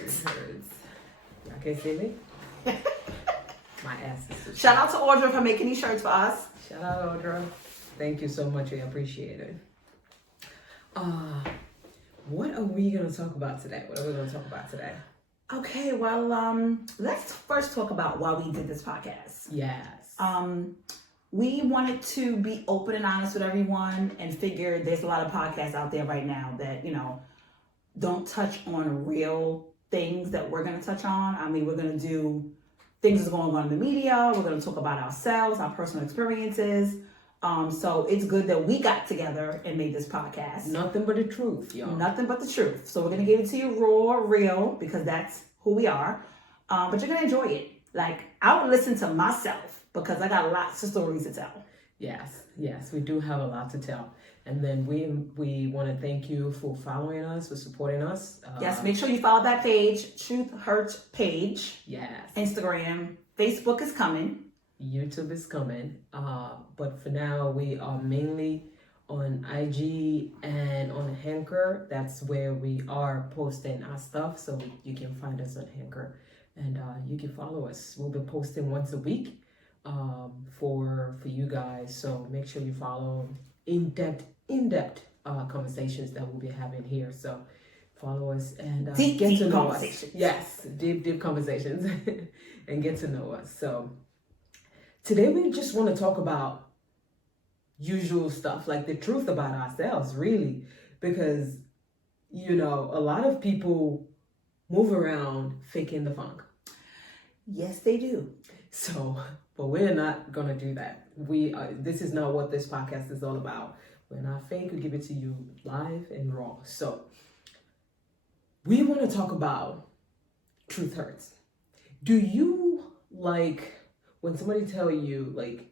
Truth hurts. Y'all can't see me? My ass is Shout out to Audra for making these shirts for us. Shout out, Audra. Thank you so much. I appreciate it. What are we going to talk about today? Okay, well, let's first talk about why we did this podcast. Yes. We wanted to be open and honest with everyone and figured there's a lot of podcasts out there right now that, don't touch on real things that we're going to touch on. I mean, we're going to do things that's going on in the media. We're going to talk about ourselves, our personal experiences. So it's good that we got together and made this podcast. Nothing but the truth, y'all. Nothing but the truth. So we're going to give it to you raw, real, because that's who we are. But you're going to enjoy it. Like, I would listen to myself because I got lots of stories to tell. Yes, we do have a lot to tell. And then we want to thank you for following us, for supporting us. Yes, make sure you follow that page, Truth Hurts page. Yes. Instagram. Facebook is coming. YouTube is coming. But for now, we are mainly on IG and on Anchor. That's where we are posting our stuff. So you can find us on Anchor. And you can follow us. We'll be posting once a week for you guys. So make sure you follow in-depth conversations that we'll be having here. So follow us and get to know us. Yes, deep conversations and get to know us. So today we just want to talk about usual stuff, like the truth about ourselves, really, because a lot of people move around faking the funk. Yes, they do. So, but we're not gonna do that. This is not what this podcast is all about. We're not fake. We give it to you live and raw. So, we want to talk about truth hurts. Do you like when somebody tell you, like,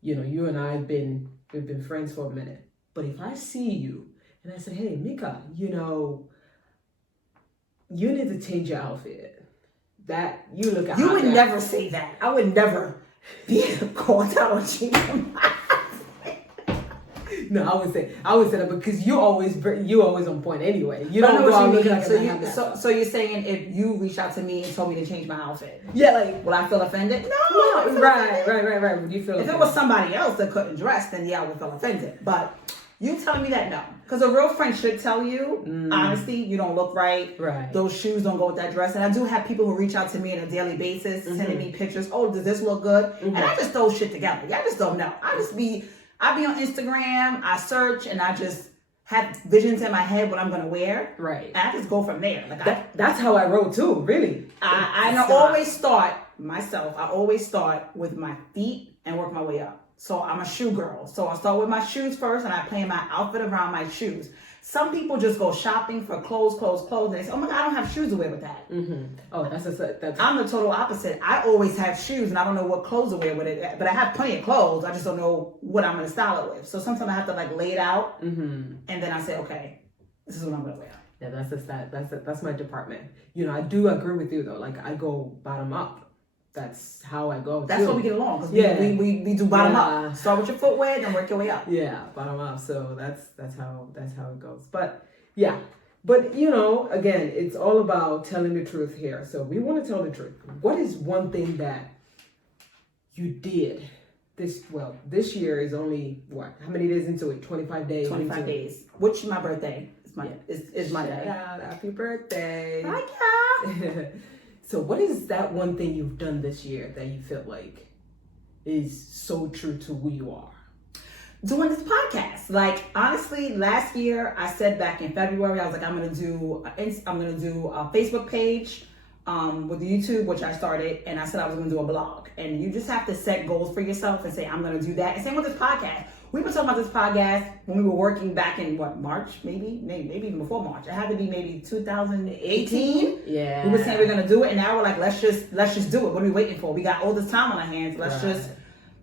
you and I we've been friends for a minute, but if I see you and I say, hey, Mika, you need to change your outfit. That you look at. You would never say that. I would never be called out on cheating. No, I would say that because you always on point anyway. You don't go out looking like so you're saying if you reached out to me and told me to change my outfit, yeah, like, will I feel offended? No, right. Would you feel if offended? it was somebody else that couldn't dress, then yeah, I would feel offended. But you telling me that, no. Because a real friend should tell you, honestly, you don't look right. Right. Those shoes don't go with that dress. And I do have people who reach out to me on a daily basis, sending me pictures. Oh, does this look good? And I just throw shit together. Y'all just don't know. I be on Instagram, I search, and I just have visions in my head what I'm going to wear. Right. And I just go from there. Like that's how I wrote too, really. I always start with my feet and work my way up. So I'm a shoe girl. So I start with my shoes first and I plan my outfit around my shoes. Some people just go shopping for clothes, and they say, oh my God, I don't have shoes to wear with that. Mm-hmm. Oh, that's I'm the total opposite. I always have shoes and I don't know what clothes to wear with it. But I have plenty of clothes. I just don't know what I'm going to style it with. So sometimes I have to lay it out and then I say, okay, this is what I'm going to wear. Yeah, that's my department. I do agree with you though. Like I go bottom up. That's how I go. That's too. how we get along. Because we do bottom up. Start with your footwear, then work your way up. Yeah, bottom up. So that's how it goes. But yeah. But again, it's all about telling the truth here. So we want to tell the truth. What is one thing that you did this year is only what? How many days into it? 25 days. 25 days. Which is my birthday. It's my day. Shout out, happy birthday. Thank you. So what is that one thing you've done this year that you feel like is so true to who you are? Doing this podcast. Like, honestly, last year I said back in February, I was like, I'm gonna do a Facebook page with the YouTube, which I started, and I said I was gonna do a blog. And you just have to set goals for yourself and say, I'm gonna do that. And same with this podcast. We've been talking about this podcast when we were working back in March, maybe even before March. It had to be maybe 2018. Yeah. We were saying we're gonna do it, and now we're like, let's just do it. What are we waiting for? We got all this time on our hands.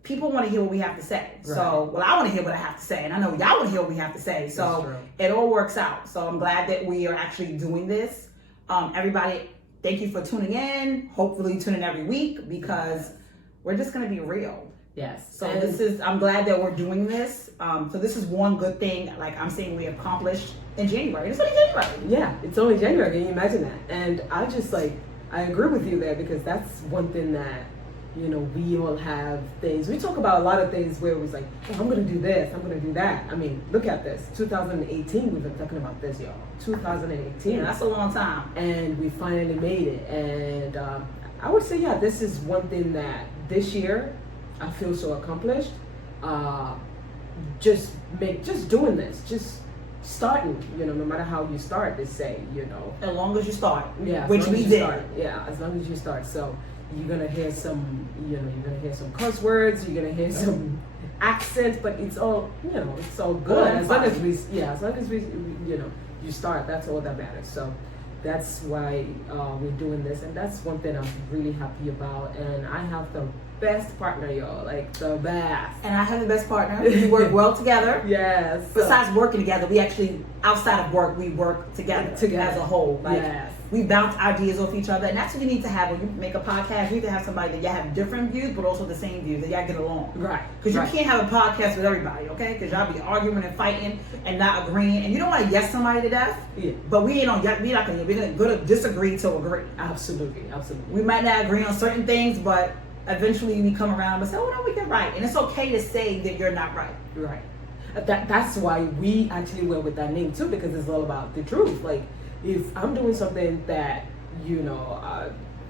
People want to hear what we have to say. Right. So, I want to hear what I have to say, and I know y'all want to hear what we have to say. So it all works out. So I'm glad that we are actually doing this. Everybody, thank you for tuning in. Hopefully tune in every week because we're just gonna be real. Yes. So And I'm glad that we're doing this. So this is one good thing, like I'm saying, we accomplished in January. It's only January. yeah, it's only January. Can you imagine that? And I just I agree with you there, because that's one thing that, we all have things. We talk about a lot of things where it was like, oh, I'm going to do this, I'm going to do that. I mean, look at this. 2018, we've been talking about this, y'all. 2018. Yeah, that's a long time. And we finally made it. And I would say, yeah, this is one thing that this year I feel so accomplished. Just doing this, just starting, no matter how you start, they say, As long as you start. yeah, as Which long we as you did. start. Yeah, as long as you start. So you're gonna hear some, you're gonna hear some curse words, you're gonna hear some accents, but it's all, it's all good. All As long as fine. as long as we, you start, that's all that matters. So that's why we're doing this, and that's one thing I'm really happy about. And I have the best partner, y'all, like the best. And I have the best partner. We work well together. Yes. Besides working together, we actually, outside of work, we work together as a whole. Like, Yes. we bounce ideas off each other, and that's what you need to have when you make a podcast. You need to have somebody that you have different views, but also the same views, that y'all get along. Right. Because right. you can't have a podcast with everybody, okay? Because y'all be arguing and fighting and not agreeing, and you don't want to yes somebody to death. Yeah. But we ain't on. We're gonna disagree to agree. Absolutely. We might not agree on certain things, but eventually we come around and say, "Oh no, we get right," and it's okay to say that you're not right. Right. That's why we actually went with that name too, because it's all about the truth. Like, if I'm doing something that,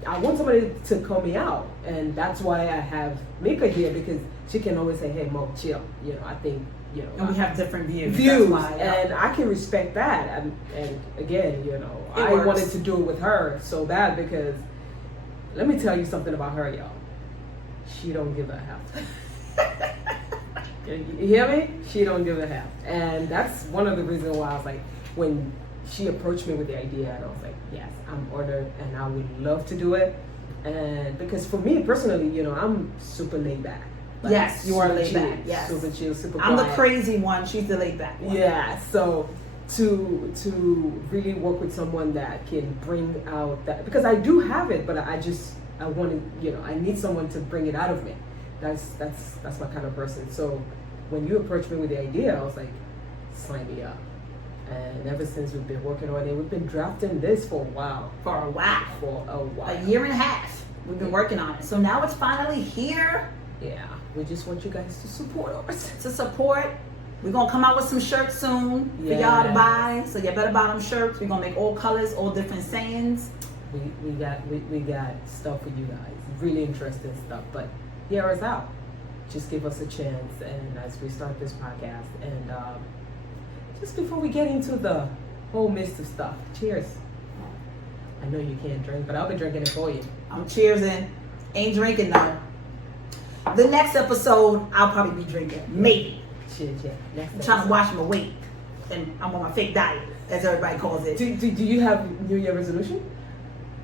I want somebody to call me out, and that's why I have Mika here, because she can always say, "Hey, Mo, chill." I think, And we have different views. views, That's why, and I can respect that. And again, I works. wanted to do it with her so bad, because let me tell you something about her, y'all. She don't give a F. You hear me? She don't give a F. And that's one of the reasons why I was like, when she approached me with the idea, and I was like, yes, I'm honored, and I would love to do it. And because for me personally, I'm super laid back. Like, yes, you are super laid chill, back. Yes, super chill, super I'm quiet. the crazy one. She's the laid back one. Yeah. So to really work with someone that can bring out that, because I do have it, but I want to, I need someone to bring it out of me. That's my kind of person. So when you approached me with the idea, I was like, sign me up. And ever since we've been working on it, we've been drafting this for a while. For a while. A A year and a half. We've been working on it. So now it's finally here. Yeah. We just want you guys to support us. To support. We're gonna come out with some shirts soon for y'all to Yes. buy. So you better buy them shirts. We're gonna make all colors, all different sayings. We got stuff for you guys. Really interesting stuff. But hear us out. Just give us a chance, and as we start this podcast, and just before we get into the whole mist of stuff, cheers. I know you can't drink, but I'll be drinking it for you. I'm cheersing. Ain't drinking though. The next episode, I'll probably be drinking. Maybe. Cheers, yeah. Next I'm trying to episode. watch my weight. And I'm on my fake diet, as everybody calls it. Do you have New Year resolution?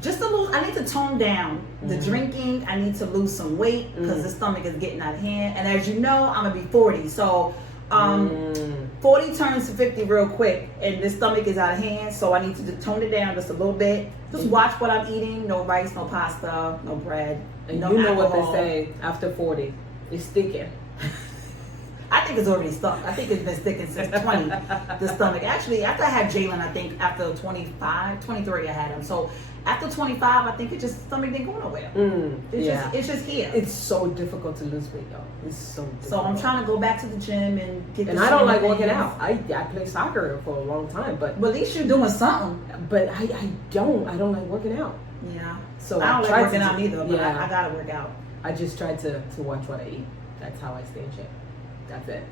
Just a little, I need to tone down the drinking. I need to lose some weight because the stomach is getting out of hand. And as you know, I'm gonna be 40. So 40 turns to 50 real quick, and this stomach is out of hand. So I need to tone it down just a little bit. Just watch what I'm eating. No rice, no pasta, no bread. And no you know alcohol. what they say, after 40, it's sticking. I think it's already stuck. I think it's been sticking since 20, the stomach. Actually, after I had Jalen, I think after 25, 23, I had him. So after 25, I think it just, stomach didn't go nowhere. It's just here. It's so difficult to lose weight, though. It's so difficult. So I'm trying to go back to the gym and get And the I don't like swing working things. out. I play soccer for a long time, but But at least you're doing something. I don't like working out. Yeah. So I don't tried like working to out do- either, but yeah. I gotta work out. I just try to watch what I eat. That's how I stay in shape. That's it.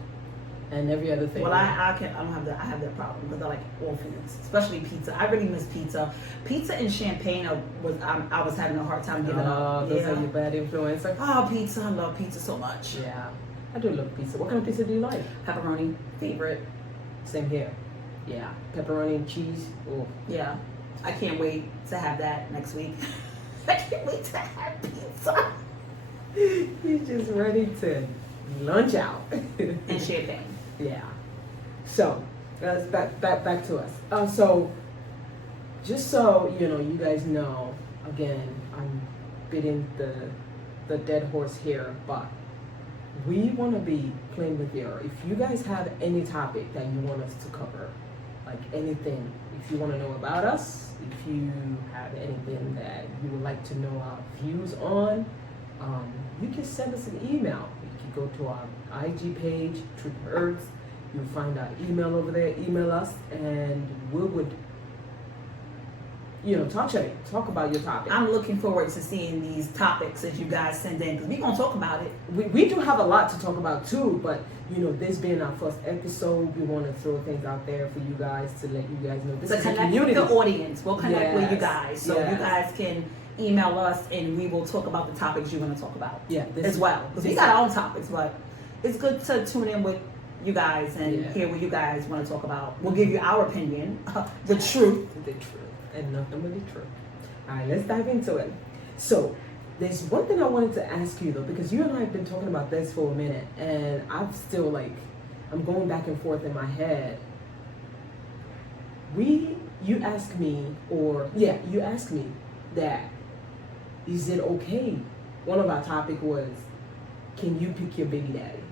And every other thing. Well, I have that problem because I like all foods, especially pizza. I really miss pizza. Pizza and champagne I was having a hard time giving up. Those are your bad influences. Oh, pizza! I love pizza so much. Yeah, I do love pizza. What kind of pizza do you like? Pepperoni, favorite. Same here. Yeah, pepperoni and cheese. Oh, Yeah, I can't wait to have that next week. I can't wait to have pizza he's just ready to lunch out. and champagne. Yeah. So, that's back to us. So, just so you guys know, again, I'm beating the dead horse here, but we want to be playing with your. If you guys have any topic that you want us to cover, like anything, if you want to know about us, if you have anything that you would like to know our views on, you can send us an email. You can go to our IG page, Truth Herbs. You'll find our email over there. Email us, and we would, talk about your topic. I'm looking forward to seeing these topics that you guys send in because we're going to talk about it. We do have a lot to talk about too, but this being our first episode, we want to throw things out there for you guys to let you guys know this is a community. With the audience. We'll connect with you guys. So yes. you guys can email us and we will talk about the topics you want to talk about as well. Because we got our own topics, but it's good to tune in with you guys and hear what you guys want to talk about. We'll give you our opinion, the truth. The truth. And nothing but the truth. All right, let's dive into it. So, there's one thing I wanted to ask you though, because you and I have been talking about this for a minute, and I'm still I'm going back and forth in my head. You asked me that, is it okay? One of our topic was, can you pick your baby daddy?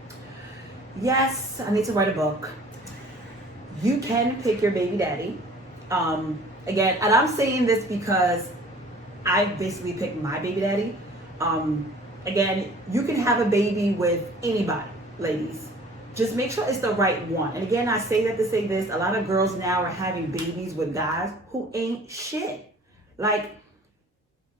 Yes, I need to write a book. You can pick your baby daddy. Again, and I'm saying this because I basically picked my baby daddy. Again, you can have a baby with anybody, ladies. Just make sure it's the right one. And again, I say that to say this. A lot of girls now are having babies with guys who ain't shit. Like,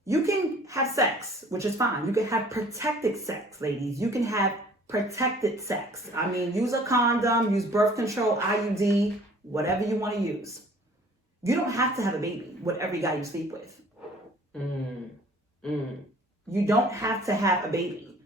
you can have sex, which is fine. You can have protected sex, ladies. You can have protected sex. I mean, use a condom, use birth control, IUD, whatever you want to use. You don't have to have a baby with every guy you sleep with. You don't have to have a baby.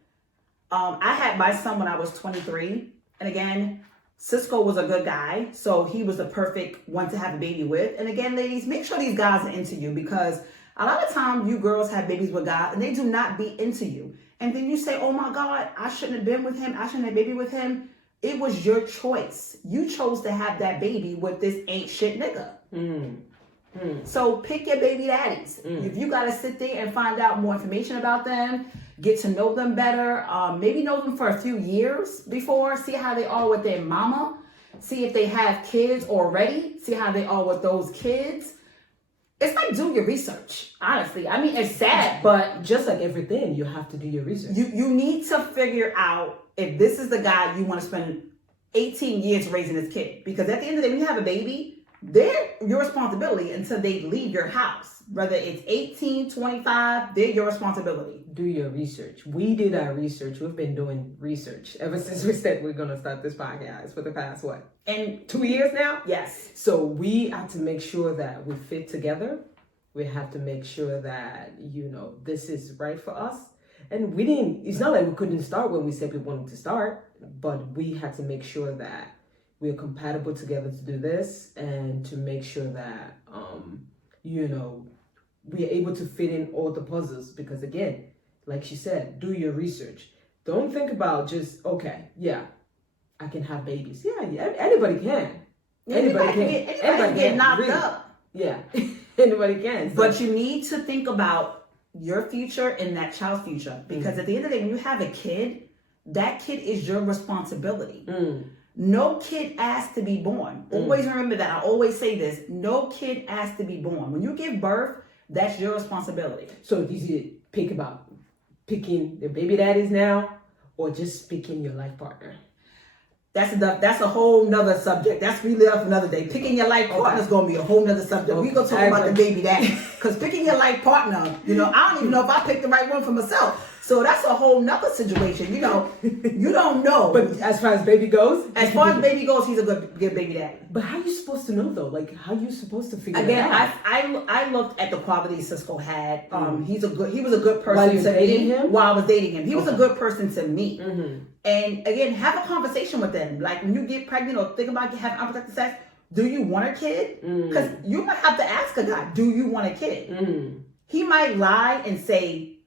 I had my son when I was 23. And again, Cisco was a good guy. So he was the perfect one to have a baby with. And again, ladies, make sure these guys are into you because a lot of times you girls have babies with guys and they do not be into you. And then you say, oh my God, I shouldn't have been with him. I shouldn't have a baby with him. It was your choice. You chose to have that baby with this ain't shit nigga. So pick your baby daddies. If you got to sit there and find out more information about them, get to know them better, maybe know them for a few years before, see how they are with their mama, see if they have kids already, see how they are with those kids. It's like do your research, honestly. I mean, it's sad, but just like everything, you have to do your research. You need to figure out if this is the guy you want to spend 18 years raising this kid. Because at the end of the day, when you have a baby, they're your responsibility until they leave your house. Whether it's 18, 25, they're your responsibility. Do your research. We did our research. We've been doing research ever since we said we're going to start this podcast for the past, And 2 years now? Yes. So we have to make sure that we fit together. We have to make sure that, this is right for us. And it's not like we couldn't start when we said we wanted to start, but we had to make sure that we're compatible together to do this and to make sure that, we're able to fit in all the puzzles. Because again, like she said, do your research. Don't think about just, I can have babies. Yeah, anybody can. Anybody can get knocked up. Yeah, anybody can. So. But you need to think about your future and that child's future. Because at the end of the day, when you have a kid, that kid is your responsibility. No kid asked to be born. Always remember that. I always say this. No kid asked to be born. When you give birth, that's your responsibility. So it's easy to pick about picking the baby daddies now or just picking your life partner. That's a whole nother subject. That's we live another day. Picking your life partner is going to be a whole nother subject. We're going to talk about the baby daddy. Because picking your life partner, I don't even know if I picked the right one for myself. So that's a whole nother situation. You don't know. But as far as baby goes? As far as baby goes, he's a good baby daddy. But how are you supposed to know though? Like, how are you supposed to figure Again, that out? I looked at the qualities Cisco had. He was a good person while you to dating me. Him? While I was dating him. He was a good person to me. Mm-hmm. And again, have a conversation with them. Like when you get pregnant or think about having unprotected sex, do you want a kid? Because you might have to ask a guy, do you want a kid? He might lie and say,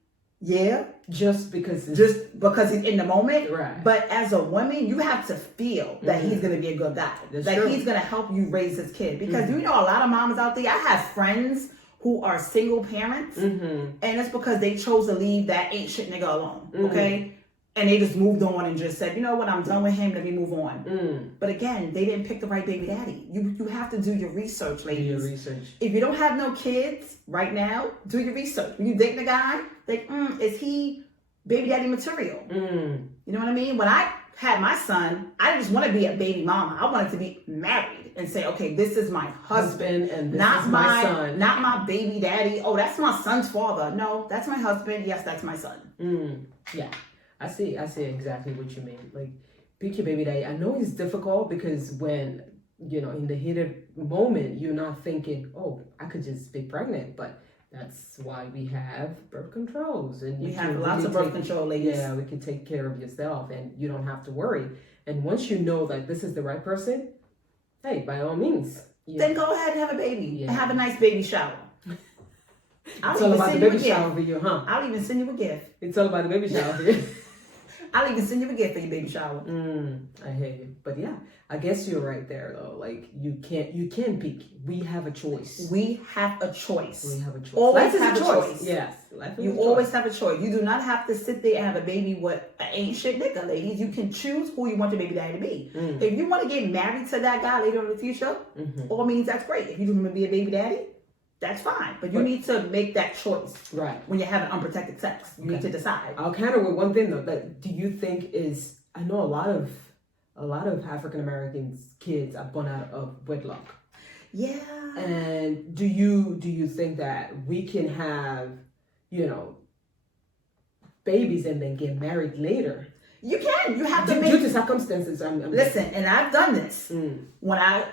yeah. Just because he's in the moment. Right. But as a woman, you have to feel that he's going to be a good guy. That's that true. He's going to help you raise his kid. Because a lot of moms out there, I have friends who are single parents. And it's because they chose to leave that ain't shit nigga alone. Okay? and they just moved on and just said, you know what, I'm done with him, let me move on. But again, they didn't pick the right baby daddy. You have to do your research, ladies. Do your research. If you don't have no kids right now, do your research. When you dating a guy, like, is he baby daddy material? You know what I mean? When I had my son, I didn't just want to be a baby mama. I wanted to be married and say, okay, this is my husband, and this not is my son. Not my baby daddy. Oh, that's my son's father. No, that's my husband. Yes, that's my son. Yeah, I see exactly what you mean. Like, pick your baby daddy. I know it's difficult because when, in the heated moment, you're not thinking, oh, I could just be pregnant, but that's why we have birth controls, and we have lots of birth control, ladies. Yeah, we can take care of yourself, and you don't have to worry. And once you know that this is the right person, hey, by all means, then go ahead and have a baby and have a nice baby shower. It's all about the baby shower for you, huh? I'll even send you a gift. It's all about the baby shower for you. I'll even send you a gift for your baby shower. I hear you. But yeah, I guess you're right there though. Like you can pick. We have a choice. We have a choice. We have a choice. Always life have is a choice. Yes. Life is you a always choice. have a choice. You do not have to sit there and have a baby with an ain't shit nigga, ladies. You can choose who you want your baby daddy to be. If you want to get married to that guy later in the future, all means that's great. If you just want to be a baby daddy, that's fine. But you need to make that choice. Right. When you're having unprotected sex. You need to decide. I'll counter with one thing though. That do you think is, I know a lot of African Americans kids are born out of wedlock. Yeah. And do you think that we can have, babies and then get married later? You can. You have to due to circumstances. Listen, and I've done this. When I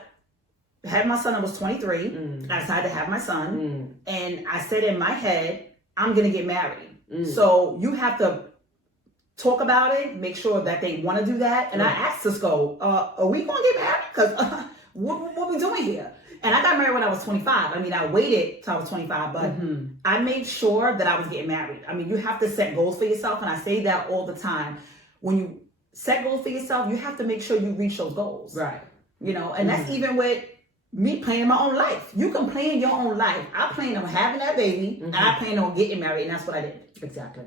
had my son, I was 23. I decided to have my son. And I said in my head, I'm going to get married. So you have to talk about it, make sure that they want to do that. And I asked Cisco, are we going to get married? Because what are we doing here? And I got married when I was 25. I mean, I waited till I was 25, but I made sure that I was getting married. I mean, you have to set goals for yourself. And I say that all the time. When you set goals for yourself, you have to make sure you reach those goals. Right. And that's even with me planning my own life. You can plan your own life. I plan on having that baby, and I plan on getting married, and that's what I did. Exactly.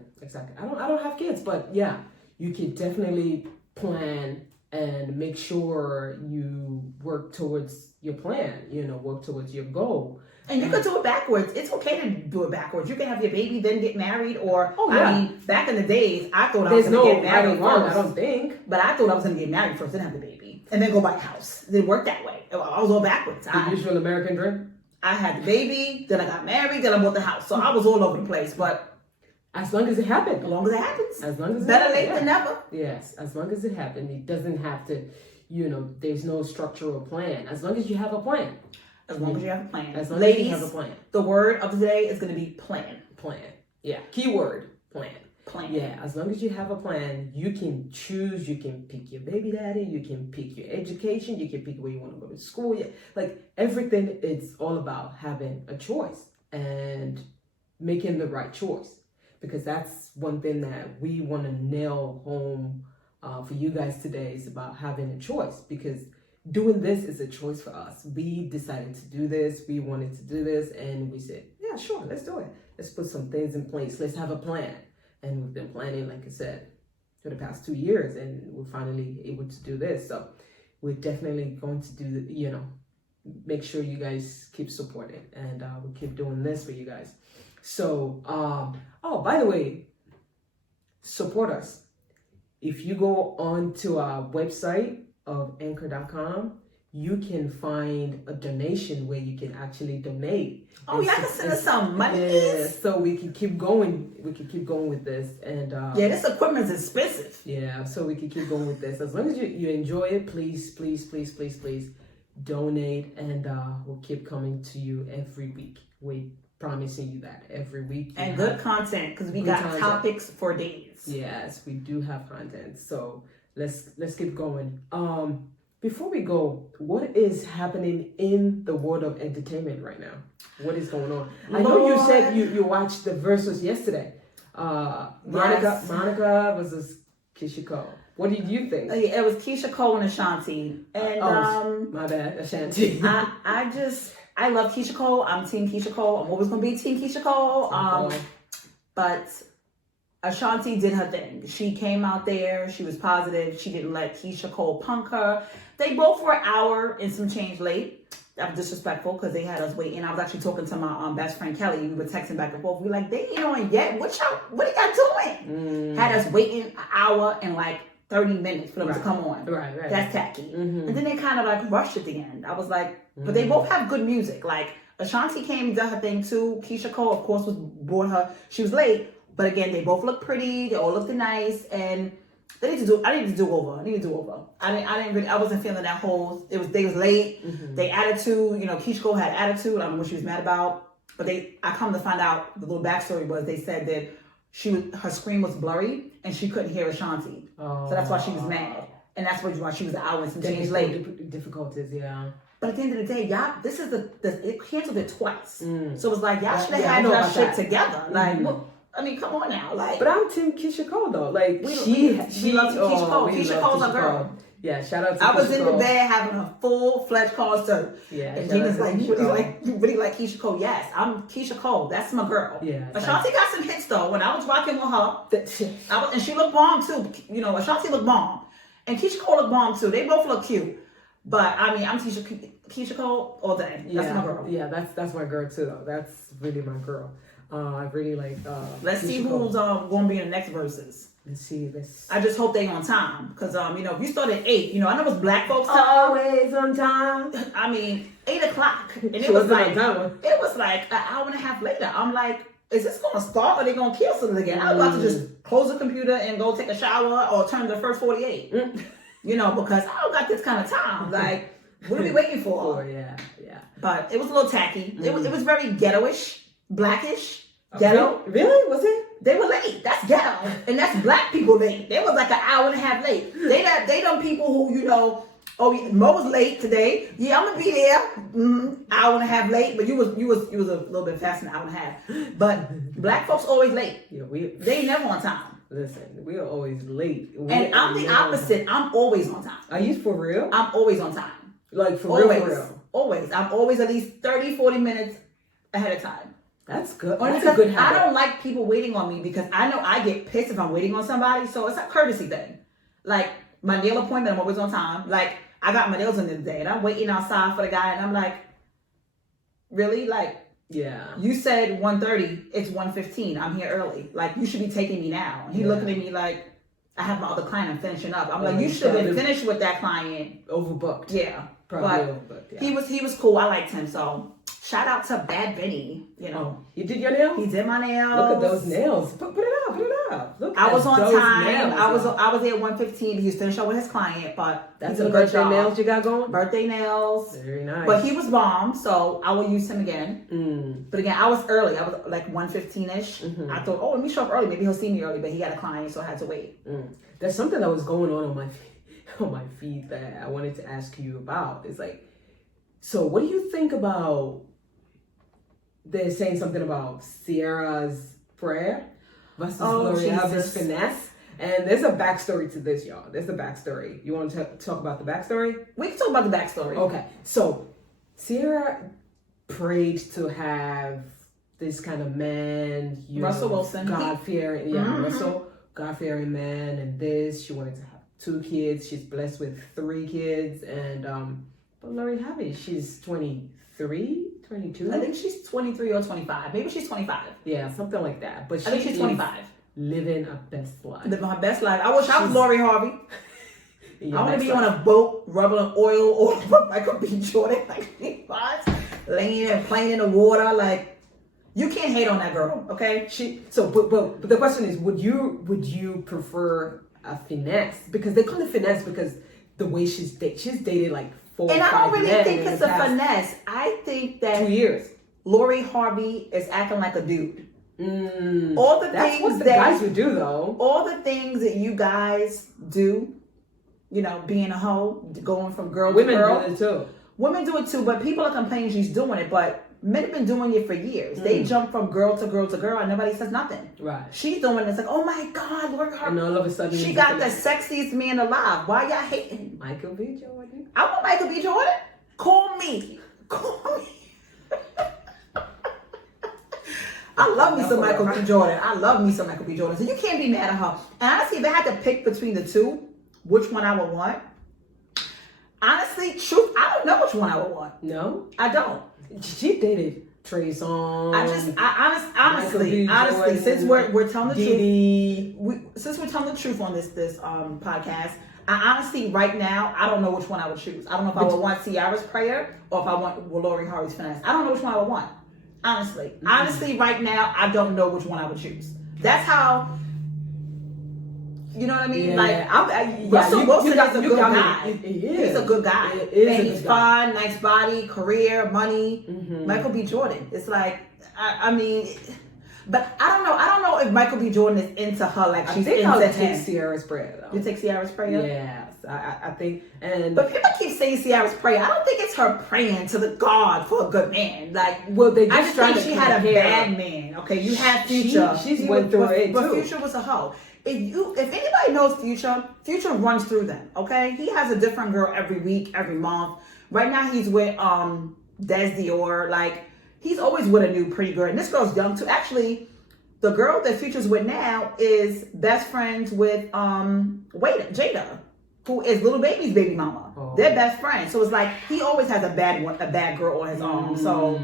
I don't have kids, but yeah, you can definitely plan and make sure you work towards your plan. Work towards your goal. And you could do it backwards. It's okay to do it backwards. You can have your baby, then get married, or yeah. I mean, back in the days, I thought I was going to get married first. first. I don't think, but I thought I was going to get married first, then have the baby, and then go buy a house. It didn't work that way. I was all backwards. The usual American dream. I had the baby, then I got married, then I bought the house. So I was all over the place. But as long as it happened. As long as it happens. As long as it better late than never. Yes, as long as it happened. It doesn't have to, there's no structural plan. As long as you have a plan. As long as you have a plan. As long Ladies, as you have a plan. The word of the day is going to be plan. Plan. Yeah. Keyword, plan. Plan. Yeah, as long as you have a plan, you can choose, you can pick your baby daddy, you can pick your education, you can pick where you want to go to school. Like everything, it's all about having a choice and making the right choice. Because that's one thing that we want to nail home for you guys today is about having a choice. Because doing this is a choice for us. We decided to do this, we wanted to do this, and we said, yeah, sure, let's do it. Let's put some things in place. Let's have a plan. And we've been planning, like I said, for the past 2 years, and we're finally able to do this. So we're definitely going to do, make sure you guys keep supporting, and we'll keep doing this for you guys. So, by the way, support us. If you go onto our website of anchor.com, you can find a donation where you can actually donate. Oh, y'all can send us some money. Yeah, so we can keep going. We can keep going with this, and this equipment is expensive. Yeah, so we can keep going with this. As long as you enjoy it, please donate, and we'll keep coming to you every week. We promising you that every week. And good content, because we got topics for days. Yes, we do have content. So let's keep going. Before we go, what is happening in the world of entertainment right now? What is going on? I know you said you watched the Versus yesterday. Monica versus Keisha Cole. What did you think? It was Keisha Cole and Ashanti. And my bad, Ashanti. I love Keisha Cole. I'm Team Keisha Cole. I'm always gonna be Team Keisha Cole. But Ashanti did her thing. She came out there. She was positive. She didn't let Keisha Cole punk her. They both were an hour and some change late. That was disrespectful because they had us waiting. I was actually talking to my best friend Kelly. We were texting back and forth. We were like, they ain't on yet. What are y'all doing? Had us waiting an hour and like 30 minutes for them to come on. Right. That's tacky. And then they kind of like rushed at the end. I was like, but they both have good music. Like Ashanti came and did her thing too. Keisha Cole, of course, brought her. She was late, but again, they both looked pretty. They all looked nice, and I need to do over. I wasn't feeling that whole. They was late. They attitude. Keisha Cole had attitude. I don't know what she was mad about, but I come to find out the little backstory was they said that her screen was blurry and she couldn't hear Ashanti, so that's why she was mad, and that's why she was an hour and some change late. Difficulties, yeah. But at the end of the day, y'all, this is it canceled it twice. So it's like, y'all should have had I know that about shit that. together. Like, well, I mean, come on now. Like, But I'm Team Keisha Cole though. Like we she love Keisha Cole. we Keisha love Cole's a Keisha girl. Cole. Yeah, shout out to I was Keisha in Cole. the bed having a full-fledged concert. Yeah, And shout out Gina's to like, Keisha you really like Keisha Cole? Yes, I'm Keisha Cole. That's my girl. Yeah, Ashanti got some hits though. When I was rocking with her, and she looked bomb too. Ashanti looked bomb. And Keisha Cole looked bomb too. They both look cute. But I mean, I'm Keisha Cole all day. That's my girl. Yeah, that's my girl too though. That's really my girl. I really like Let's see Keisha Cole. who's going to be in the next verses. Let's see. I just hope they on time. Because, if you start at 8, I know it's black folks time. Always on time. I mean, 8 o'clock. And it She was wasn't like, on time. it was like an hour and a half later. I'm like, is this going to start or they going to cancel it again? I'm about to just close the computer and go take a shower or turn to the first 48. Because I don't got this kind of time. Like, what are we waiting for? Yeah. But it was a little tacky. It was very ghetto-ish, blackish, ghetto. Really? Was it? They were late. That's ghetto. And that's black people late. They was like an hour and a half late. They done people who, Mo was late today. Yeah, I'm gonna be there. Hour and a half late, but you was a little bit faster than an hour and a half. But black folks always late. Yeah, they ain't never on time. Listen, we are always late. And I'm the opposite. I'm always on time. Are you for real? I'm always on time. Like for Always. real? Always. I'm always at least 30, 40 minutes ahead of time. That's good. Only That's a good because habit. I don't like people waiting on me because I know I get pissed if I'm waiting on somebody. So it's a courtesy thing. Like my nail appointment, I'm always on time. Like I got my nails in the day and I'm waiting outside for the guy and I'm like, really? Like, yeah. You said 1:30, it's 1:15. I'm here early. Like you should be taking me now. And he looking at me like, I have my other client I'm finishing up. I'm like, you should have been finished with that client. Overbooked. Yeah. Probably overbooked. Yeah. He was cool. I liked him. So shout out to Bad Benny. You did your nails? He did my nails. Look at those nails. Put it up. Look I at was on those time. nails. I was there at 1:15. He was finished up with his client, but That's he did the a good birthday job. nails you got going? Birthday nails. Very nice. But he was bomb, so I will use him again. But again, I was early. I was like 1:15-ish. I thought, let me show up early. Maybe he'll see me early, but he had a client, so I had to wait. There's something that was going on my feed that I wanted to ask you about. It's like, so what do you think about, they're saying something about Ciara's prayer versus L'Oreal's finesse? And there's a backstory to this, y'all. There's a backstory. You want to talk about the backstory? We can talk about the backstory. Okay. So Ciara prayed to have this kind of man, Russell Wilson. God-fearing, Russell, God-fearing man, and this. She wanted to have 2 kids. She's blessed with 3 kids. And, but Lori Harvey, she's 23, 22? I think she's 23 or 25. Maybe she's 25. Yeah, something like that. But I think she's 25. Living a best life. Living her best life. I wish I was Lori Harvey. Yeah, I want to be on a boat, rubbing oil or Michael B. Jordan, like she was, laying and playing in the water. Like, you can't hate on that girl, okay? But the question is, would you prefer a finesse? Because they call it finesse because the way she's dated like 4 and or 5 I don't really men think in it's the a past finesse. I think that 2 years. Lori Harvey is acting like a dude. Mm, All the that's things what the that guys would do, though. All the things that you guys do, being a hoe, going from girl to girl. Women do it too. Women do it too, but people are complaining she's doing it. But men have been doing it for years. They jump from girl to girl to girl, and nobody says nothing. Right. She's doing it. It's like, oh my God, Lori Harvey. And all of a sudden, She got the sexiest man alive. Why y'all hating? Michael B. Jordan. I want Michael B. Jordan. Call me. I love me some Michael B. Jordan. I love me some Michael B. Jordan. So you can't be mad at her. And honestly, if I had to pick between the two, which one I would want, honestly, truth, I don't know which one I would want. No, I don't. she dated Trey Songz. Honestly, since we're telling the truth, since we're telling the truth on this podcast, I honestly right now I don't know which one I would choose. I don't know if I would want Ciara's prayer or if I want Lori Harvey's finesse. I don't know which one I would want. Honestly, right now I don't know which one I would choose. That's how. You know what I mean? Yeah. Russell Wilson is a good guy. He is. He's a good guy. And he's fun, nice body, career, money. Mm-hmm. Michael B. Jordan. It's like, I mean, but I don't know. I don't know if Michael B. Jordan is into her like she's into I'll him. take Ciara's prayer though. You take Ciara's prayer? Yes, I think. And but people keep saying Ciara's prayer. I don't think it's her praying to the God for a good man. Like, well, they I just just think she had a bad man. Okay, you had Future. She went through it but too. Future was a hoe. If anybody knows Future runs through them. Okay, he has a different girl every week, every month. Right now he's with Des Dior. Like, he's always with a new pretty girl, and this girl's young too. Actually, the girl that Future's with now is best friends with Jada, who is Lil Baby's baby mama. Oh. They're best friends, so it's like he always has a bad girl on his own. So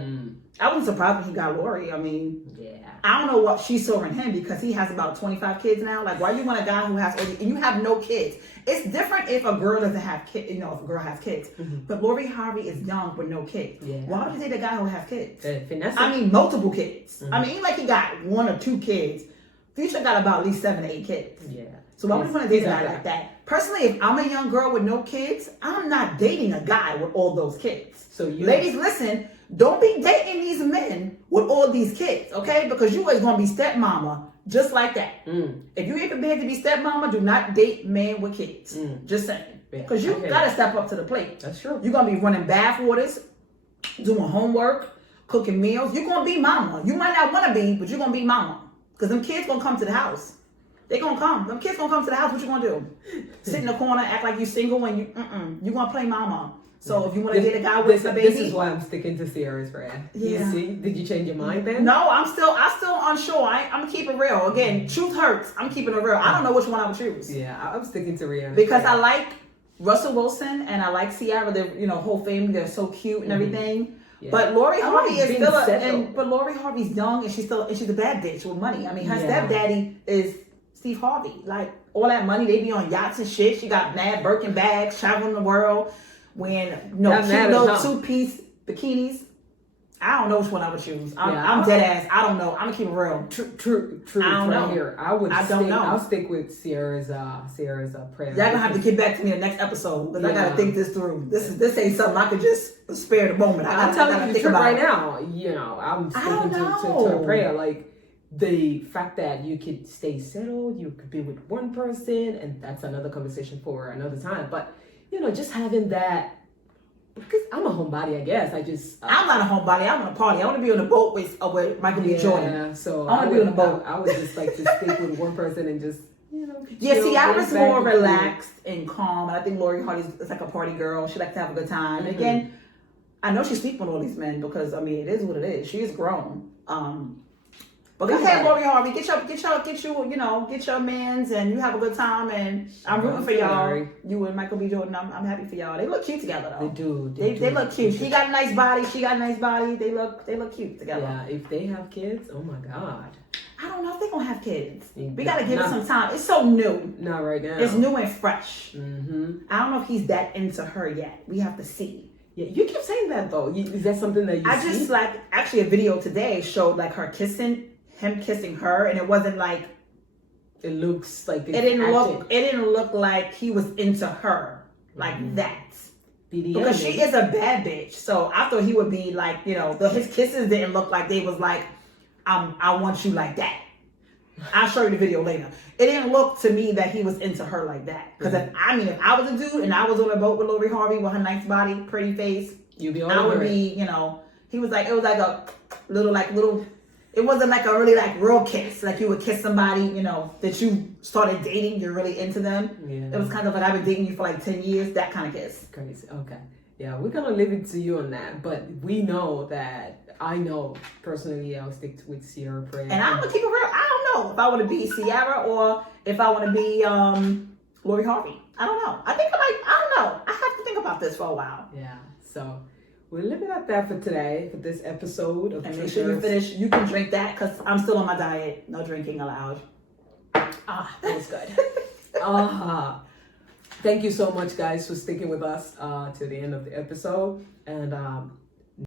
I wasn't surprised when he got Lori. I mean, yeah. I don't know what she saw in him because he has about 25 kids now. Like, why you want a guy who has and you have no kids? It's different if a girl doesn't have kids. You know, if a girl has kids. Mm-hmm. But Lori Harvey is young with no kids. Yeah. Why would you date a guy who has kids? Finesse. I mean, multiple kids. Mm-hmm. I mean, ain't like he got 1 or 2 kids. Future got about at least 7 to 8 kids. Yeah. So why would you want to date a guy like that? Personally, if I'm a young girl with no kids, I'm not dating a guy with all those kids. So ladies, listen. Don't be dating these men with all these kids, okay? Because you always gonna be stepmama just like that. If you ain't prepared to be stepmama, do not date men with kids. Just saying. Because you gotta step up to the plate. That's true. You're gonna be running bath waters, doing homework, cooking meals. You're gonna be mama. You might not wanna be, but you're gonna be mama. Because them kids gonna come to the house. They gonna come. Them kids gonna come to the house. What you gonna do? Sit in the corner, act like you single when you gonna play mama. So if you want to date a guy with a baby, this is why I'm sticking to Ciara's prayer. Yeah. You see? Did you change your mind then? No, I'm still unsure. I'm gonna keep it real. Again, truth hurts. I'm keeping it real. I don't know which one I would choose. Yeah, I'm sticking to Rihanna because I like Russell Wilson and I like Ciara. They're whole family. They're so cute and everything. Yeah. But Lori Harvey is still but Lori Harvey's young and she's a bad bitch with money. I mean, her stepdaddy is Steve Harvey. Like, all that money, they be on yachts and shit. She got mad Birkin bags, traveling the world. When cute little 2-piece bikinis, I don't know which one I would choose. I'm dead ass. I don't know. I'm gonna keep it real. True. I don't know. Here, I'll stick with Ciara's prayer. Y'all gonna have to get back to me in the next episode because I gotta think this through. This ain't something I could just spare the moment. I'm telling you the truth right now. I'm sticking to her prayer. Like, the fact that you could stay settled, you could be with one person, and that's another conversation for another time. But just having that, because I'm a homebody, I guess. I'm not a homebody. I want to party. I want to be on the boat with Michael B. Jordan. So I want to be on the boat. I would just like to stick with one person and just, Ciara's more relaxed and calm. And I think Lori Harvey is like a party girl. She likes to have a good time. And again, I know she's sleeping with all these men because, I mean, it is what it is. She is grown. But go ahead, Lori Harvey, get your mans and you have a good time, and I'm rooting for y'all. You and Michael B. Jordan, I'm happy for y'all. They look cute together though. They do. They look cute. He got a nice body. She got a nice body. They look cute together. Yeah, if they have kids, oh my God. I don't know if they're gonna have kids. We gotta give it some time. It's so new. Not right now. It's new and fresh. I don't know if he's that into her yet. We have to see. Yeah, you keep saying that though. Is that something that you see? Just actually a video today showed her kissing. Him kissing her, and it wasn't like it looks like it didn't look like he was into her like that. BDM, because she is a bad bitch. So I thought he would be like, his kisses didn't look like they was like, I want you like that. I'll show you the video later. It didn't look to me that he was into her like that. Because if I was a dude and I was on a boat with Lori Harvey with her nice body, pretty face, you'd be all I would be, he was like, it was like a little. It wasn't like a really real kiss, like you would kiss somebody, that you started dating, you're really into them. Yeah. It was kind of like, I've been dating you for 10 years, that kind of kiss. Crazy. Okay. Yeah, we're going to leave it to you on that. But we know that I know personally I'll stick with Sierra Prayer. And I'm gonna keep it real. I don't know if I want to be Sierra or if I want to be Lori Harvey. I don't know. I think I don't know. I have to think about this for a while. Yeah. So we'll leave it at that for today, for this episode of And make sure you finish. You can drink that because I'm still on my diet. No drinking allowed. Ah, that was good. Thank you so much, guys, for sticking with us to the end of the episode. And